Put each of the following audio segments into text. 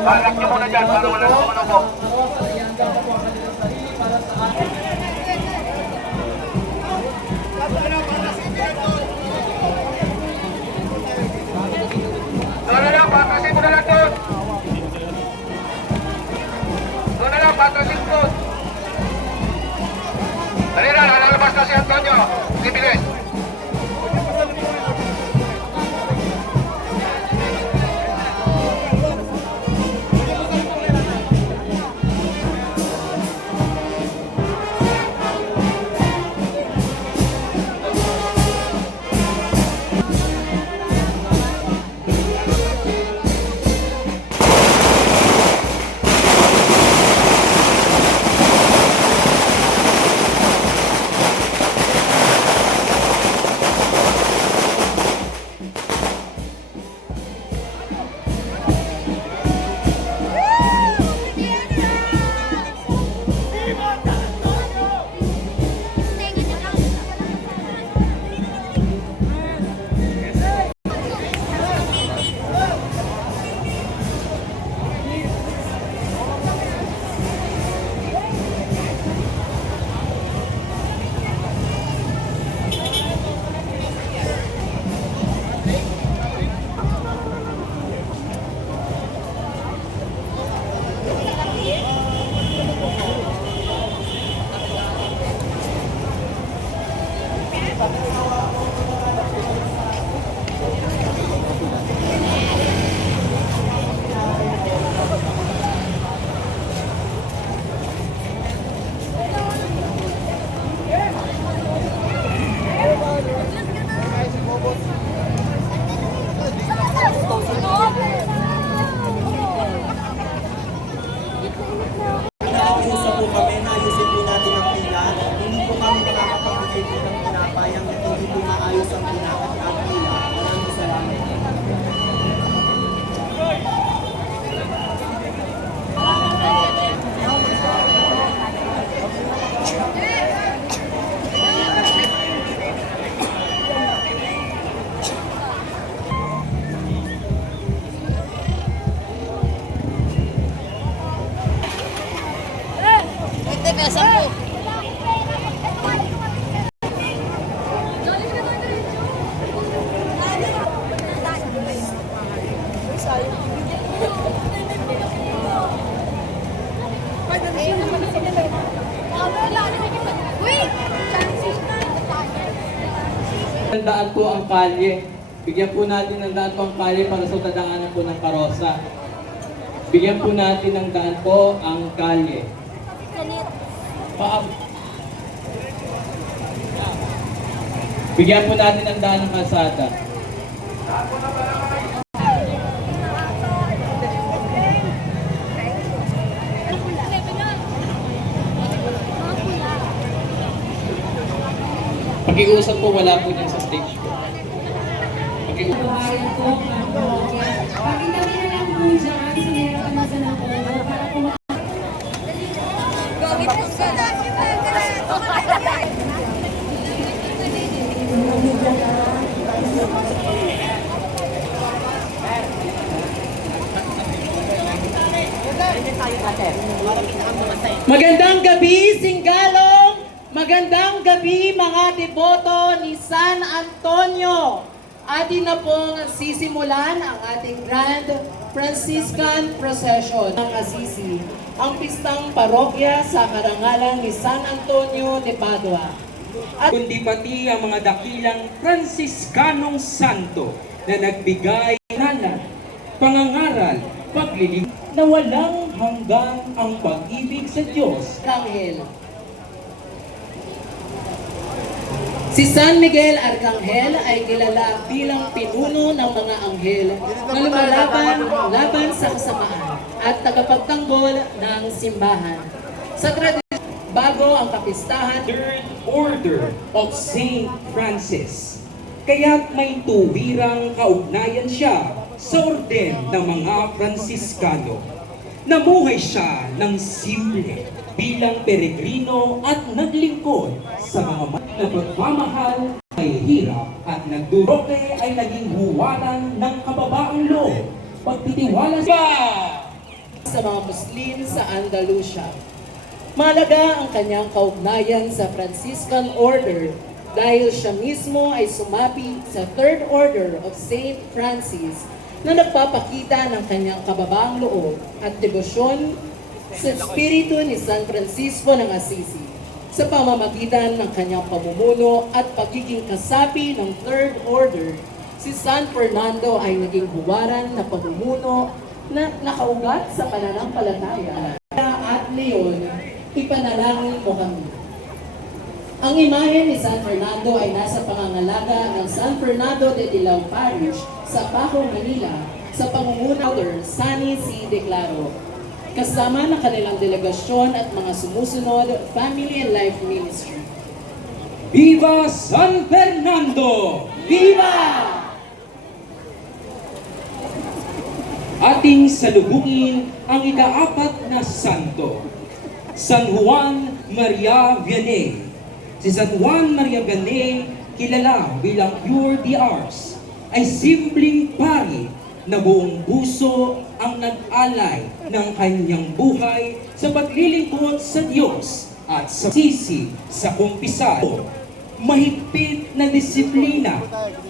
Balak nyo muna dyan para wala nang ano po. Doon na lang, patasin mo na lang doon. Doon na lang, patasin doon. Dali na, lalabas na si Antonio. Bibilis. Nakiusap po kami na ayusin po natin ang pila. Hindi po kami makakapagbigay po ng pinapayang na hindi po maayos ang pila at ang pila. Maraming salamat. Daan po ang kalye. Bigyan po natin ng daan po ang kalye para sa dadaanan po ng karosa. Bigyan po natin ng daan po ang kalye. Bigyan po natin ng daan ng kalsada. Pag-iusap po, wala po dyan sa stage po. Pag-iusap. Pakitabi na lang po dyan, sinira ka na sa lang po para po Magandang gabi, Singgalong! Magandang gabi, mga deboto ni San Antonio! Atin na pong sisimulan ang ating Grand Franciscan Procession ng Assisi, ang pistang parokya sa karangalan ni San Antonio de Padua. Kundi pati ang mga dakilang Fransiskanong Santo na nagbigay ng pangangaral, paglilingkod na walang hanggang ang pag-ibig sa Diyos. Arkanghel. Si San Miguel Arkanghel ay kilala bilang pinuno ng mga anghel na lumalaban sa kasamaan at tagapagtanggol ng simbahan. Sa tradisyon, bago ang kapistahan, Third Order of Saint Francis. Kaya't may tuwirang kaugnayan siya sa orden ng mga Fransiskano. Namuhay siya ng simple bilang peregrino at naglingkod sa mga nagpagmamahal, may hirap at nagduroke ay naging huwaran ng kababaang loob. Pagtitiwala siya sa mga Muslim sa Andalusia. Mahalaga ang kanyang kaugnayan sa Franciscan Order dahil siya mismo ay sumapi sa Third Order of St. Francis na nagpapakita ng kanyang kababaang loob at debosyon sa espiritu ni San Francisco ng Assisi sa pamamagitan ng kanyang pamumuno at pagiging kasapi ng Third Order. Si San Fernando ay naging huwaran na pamumuno na nakaugat sa pananampalataya. At Leon, ipanalangin mo kami. Ang imahe ni San Fernando ay nasa pangangalaga ng San Fernando de Dilao Parish sa Paco, Manila sa pamumuno ng Sunny C. Declaro. Kasama ng kanilang delegasyon at mga sumusunod Family and Life Ministry. Viva San Fernando! Viva! Ating salubungin ang ika-4 na santo, San Juan Maria Vianney. Si San Juan Maria Vianney, kilala bilang Pure de Ars, ay simpleng pari na buong puso ang nag-alay ng kanyang buhay sa paglilingkod sa Diyos at sa sisi sa kumpisado, mahigpit na disiplina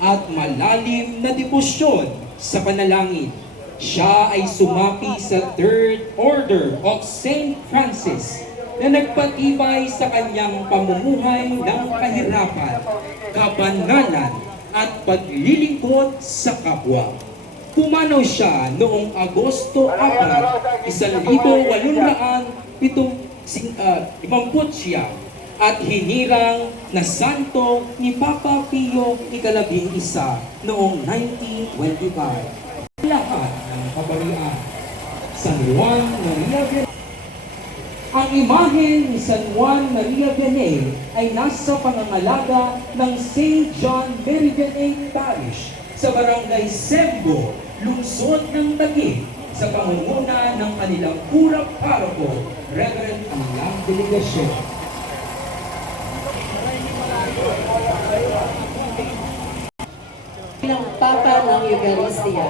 at malalim na debosyon sa panalangin. Siya ay sumapi sa Third Order of St. Francis na nagpatibay sa kanyang pamumuhay ng kahirapan, kabanalan at paglilingkod sa kapwa. Pumanaw siya noong Agosto 4, 1850 at hinirang na santo ni Papa Pio XI noong 1925. Lahat ng kabarian, San Juan Maria Vianney. Ang imahe ni San Juan Maria Vianney ay nasa pangangalaga ng St. John Mary Vianney Parish sa Barangay Sembo, lungsod ng Taguig, sa pangunguna ng kanilang pura paroko, Reverend Alang Delegasyon. Ng Papa ng Eucharistia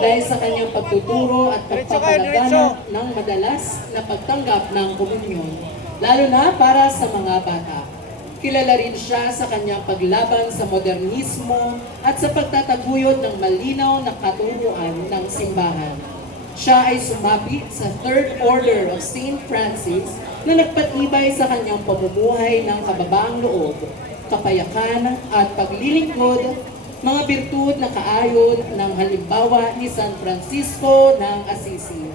dahil sa kanyang pagtuturo at pagpapalaganap ng madalas na pagtanggap ng komunyon, lalo na para sa mga bata. Kilala rin siya sa kanyang paglaban sa modernismo at sa pagtataguyod ng malinaw na katuruan ng simbahan. Siya ay sumapi sa Third Order of St. Francis na nagpatibay sa kanyang pamumuhay ng kababaang loob, kapayakan at paglilingkod, mga birtud na kaayon ng halimbawa ni San Francisco ng Assisi.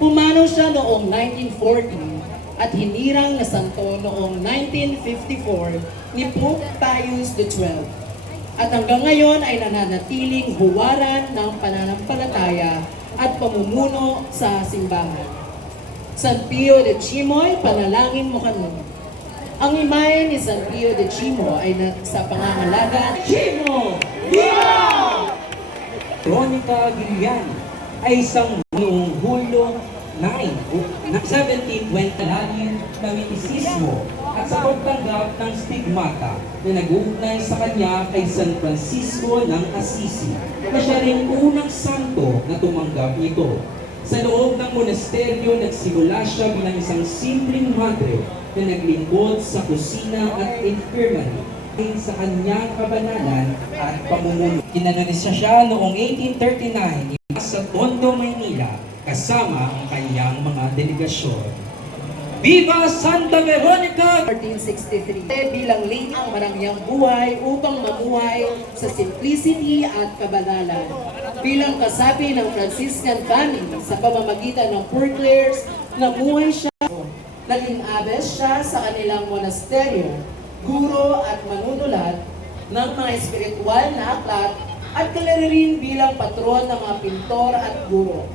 Pumanaw siya noong 1940 at hinirang na santo noong 1954 ni Pope Pius XII. At hanggang ngayon ay nananatiling huwaran ng pananampalataya at pamumuno sa simbahan. San Pio de Chimoy, panalangin mo kami. Ang imahe ni San Pio de Chimo ay sa pangangalaga Chimo! Viva! Veronica Gilian ay isang noong Hulyo 1720 lalim na mitisismo at sa pagtanggap ng stigmata na nag-uugnay sa kanya kay San Francisco ng Assisi na siya rin unang santo na tumanggap nito. Sa loob ng monasteryo, nagsimula siya bilang isang simpleng madre na naglingkod sa kusina at infirmary sa kanyang kabanalan at pamumuno. Kinanonisya siya noong 1839 sa Tondo, Maynila kasama ang kanyang mga delegasyon. Viva Santa Veronica! 1463 bilang lady ang marangyang buhay upang mamuhay sa simplicity at kabanalan. Bilang kasapi ng Franciscan family sa pamamagitan ng Poor Clares, namuhay siya. Naging abes siya sa kanilang monasteryo, guro at manunulat ng mga espiritual na aklat at kilala rin bilang patron ng mga pintor at guro.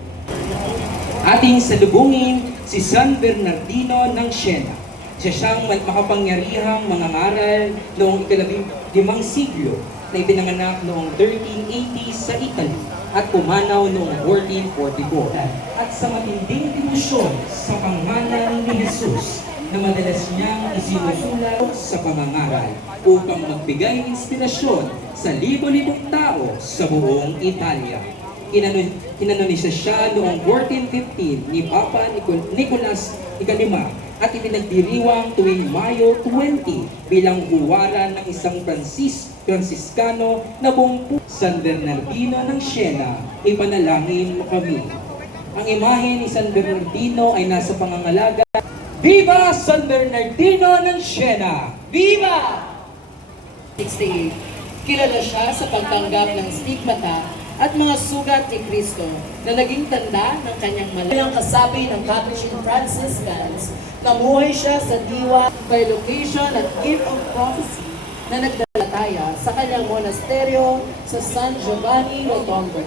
Ating salubungin si San Bernardino ng Siena. Siya siyang makapangyarihang mangangaral noong 15 siglo na ipinanganak noong 1380 sa Italy at pumanaw noong 1444. At sa matinding debosyon sa pangalan ni Jesus na madalas niyang isinusulat sa pangangaral upang magbigay inspirasyon sa libo-libong tao sa buong Italia. Kinanonisa siya noong 1415 ni Papa Nicolas Ikalima at ipinagdiriwang tuwing Mayo 20 bilang huwaran ng isang Franciscano na buong San Bernardino ng Siena. Ipanalangin mo kami. Ang imahe ni San Bernardino ay nasa pangangalaga. Viva San Bernardino ng Siena! Viva! 68. Kilala siya sa pagtanggap ng stigmata at mga sugat ni Kristo na naging tanda ng kanyang malalang kasabi ng Capuchin Franciscans. Namuhay siya sa diwa, bilocation at gift of prophecy na nagdalataya sa kanyang monasteryo sa San Giovanni Rotondo.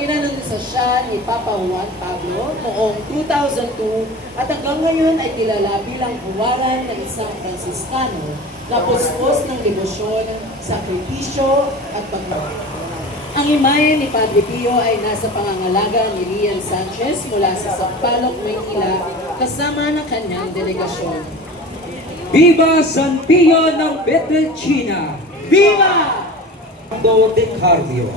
Kinanunsa siya ni Papa Juan Pablo noong 2002 at hanggang ngayon ay kilala bilang huwaran ng isang Franciscano na puspos ng debosyon, sakripisyo at pagmamahal. Ang imahe ni Padre Pio ay nasa pangangalaga ni Rian Sanchez mula sa Sampaloc, Maynila kasama ng kanyang delegasyon. Viva San Pio ng Pietrelcina! Viva! Fernando de Carpio.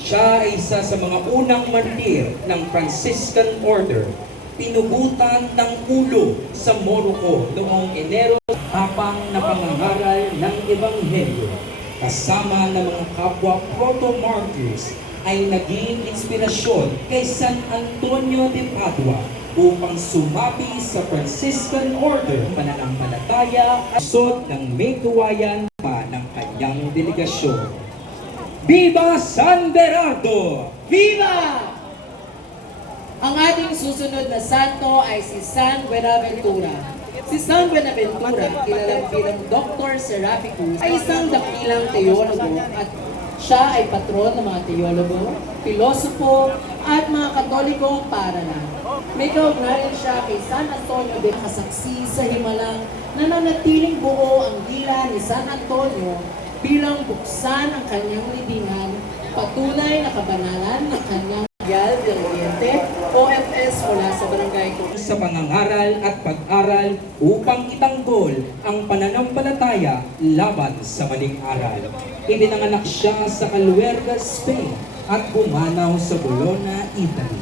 Siya ay isa sa mga unang martir ng Franciscan Order. Pinugutan ng ulo sa Morocco noong Enero habang napangangaral ng Ebanghelyo. Kasama ng mga kapwa proto-martyrs ay naging inspirasyon kay San Antonio de Padua upang sumapi sa Franciscan Order pananampalataya at sod ng may kawayan pa ng kanyang delegasyon. Viva San Berardo! Viva! Ang ating susunod na santo ay si San Buenaventura. Si San Buenaventura, kilala bilang Dr. Serapicus, ay isang dakilang teologo at siya ay patron ng mga teologo, pilosopo at mga katolikong paralan. May kaugnayan siya kay San Antonio de kasaksi sa Himalang na nanatiling buo ang dila ni San Antonio bilang buksan ang kanyang libingan, patunay na kabanalan ng kanyang Real del Oriente, OFS mula sa Barangay ko. Sa pangangaral at pag-aral upang itanggol ang pananampalataya laban sa maling aral. Ipinanganak siya sa Caluerga, Spain at bumanaw sa Bologna, Italy.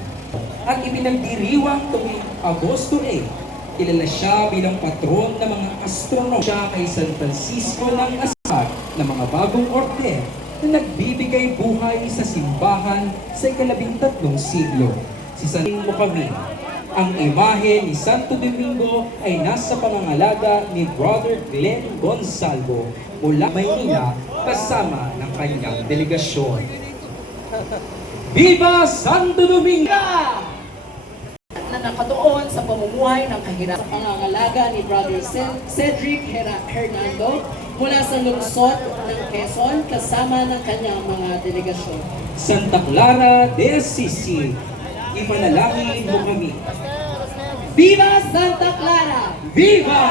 At ipinagdiriwang tuwing Agosto 8. Kilala siya bilang patron ng mga astronom. Siya kay San Francisco ng Asad ng mga bagong order na nagbibigay buhay sa simbahan sa ika-13 siglo. Sisanin mo kami. Ang imahe ni Santo Domingo ay nasa pangangalaga ni Brother Glenn Gonzalvo mula Maynila kasama ng kanyang delegasyon. Viva Santo Domingo! Na nakatuon sa pamumuhay ng kahirap sa pangangalaga ni Brother Cedric Hernando mula sa lungsod ng Quezon kasama ng kanyang mga delegasyon. Santa Clara de Assisi, ipanalangin mo kami. Viva Santa Clara! Viva!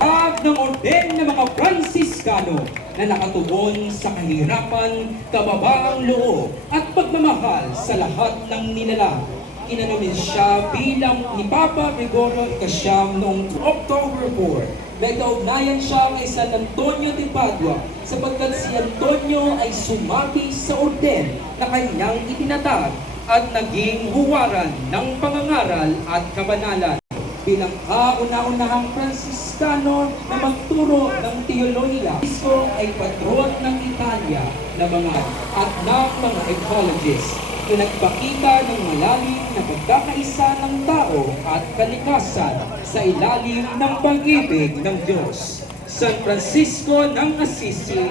At ng orden ng mga Franciscano na nakatugon sa kahirapan, kababaang loob at pagmamahal sa lahat ng nilalang. Kinanonin siya bilang ni Papa Gregorio Ikasyam noong October 4. May kaugnayan siya kay San Antonio de Padua sapagkat si Antonio ay sumati sa orden na kanyang itinatag at naging huwaran ng pangangaral at kabanalan. Bilang kauna-unahang Franciscano na magturo ng teolohiya, Francisco ay patron ng Italia na mga at ng mga ecologists na nagpakita ng malalim na pagkakaisa ng tao at kalikasan sa ilalim ng pag-ibig ng Diyos. San Francisco ng Assisi,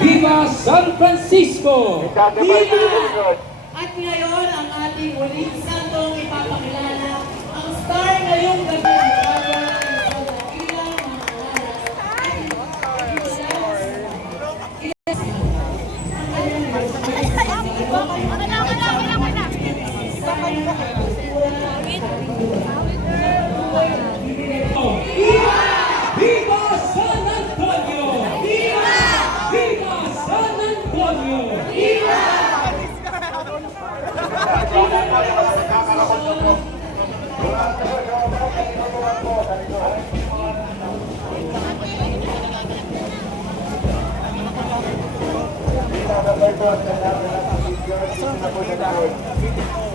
Viva San Francisco! Viva! At ngayon, ang ating uling santong ipapakilala, ang star ngayong gabi. Viva San Antonio! Viva! Viva San Antonio! Viva! dito na po nag-aaral.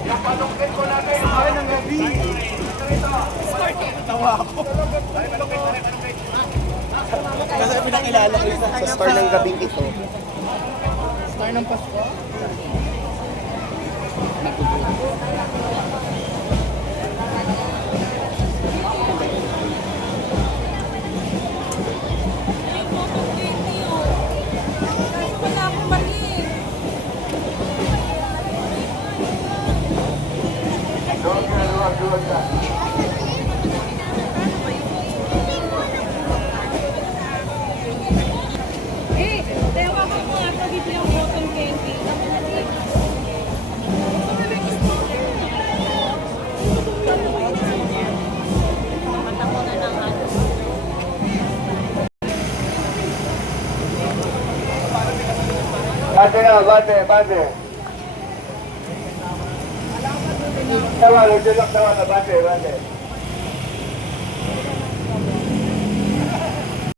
Yung panukit ko natin. Ay, ng gabi. Kasi pinakilala ko sa store ng gabing ito. Wala akong mali. Eh, tewa ko mo nga pag ito yung cotton candy. Bate na, bate, bate. Tawa, nagdilak tawa na, bate, bate.